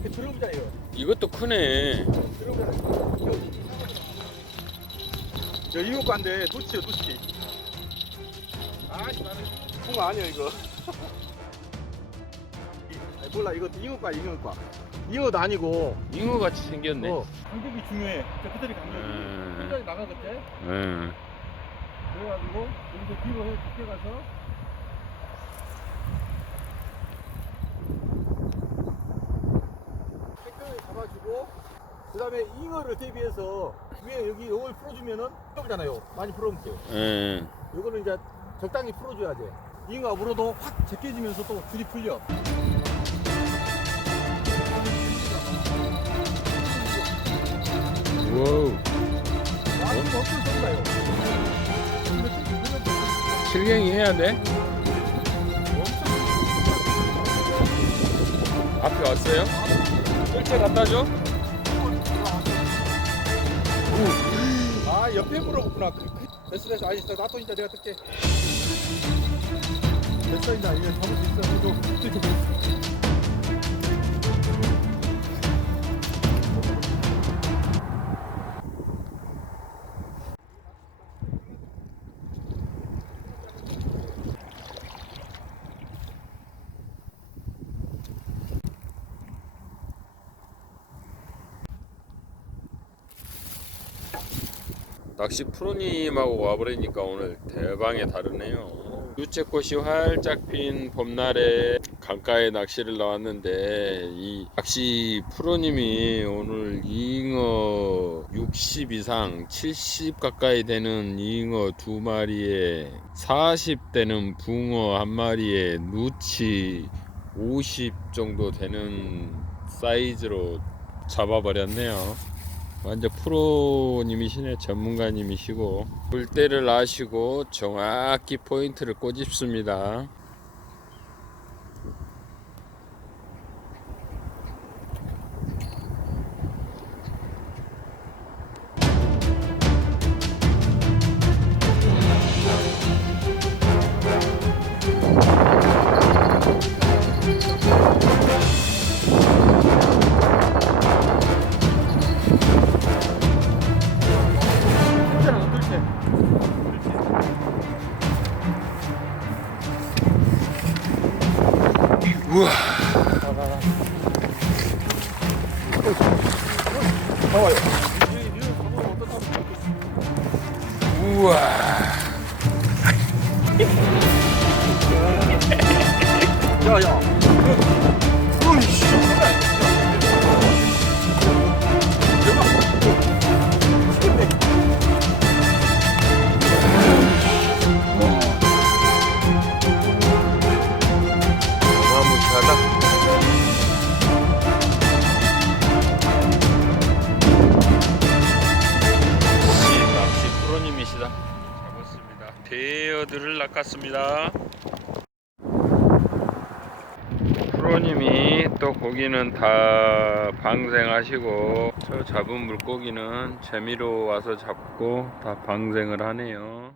이렇게 들어오잖아요. 이것도 크네. 저 이거 관데 누치요 누치. 아씨 나는 붕어 아니야 이거. 아니, 몰라 이거 잉어과 잉어과. 잉어도 아니고. 잉어 같이 생겼네. 어. 간격이 중요해. 저 그들이 간격이. 음. 끝까지 나가겠대. 응. 그래가지고 여기서 뒤로 해 깊게 가서. 잡아주고 그 다음에 잉어를 대비해서 위에 여기 요걸 풀어주면은 풀어잖아요. 많이 풀어볼게요. 응. 요거는 이제 적당히 풀어줘야 돼. 잉어가 물어도 확 제껴지면서 또 줄이 풀려. 와우. 실갱이 해야 돼? 앞에 왔어요? 일제 갖다 줘? 아, 옆에 물어봤구나. 그, 그, 됐어, 됐어. 아니, 나도 이제 내가 뜰게. 됐어, 이제 이제 잡을 수 있어. 너 이렇게 됐 낚시 프로님하고 와버리니까 오늘 대방에 다르네요. 유채꽃이 활짝 핀 봄날에 강가에 낚시를 나왔는데 이 낚시 프로님이 오늘 잉어 60 이상 70 가까이 되는 잉어 두 마리에 40 되는 붕어 한 마리에 누치 50 정도 되는 사이즈로 잡아버렸네요. 완전 프로님이시네 전문가님이시고 물때를 아시고 정확히 포인트를 꼬집습니다 우와 어떡하면 우와 야, 야. 대어들을 낚았습니다. 프로님이 또 고기는 다 방생하시고 저 잡은 물고기는 재미로 와서 잡고 다 방생을 하네요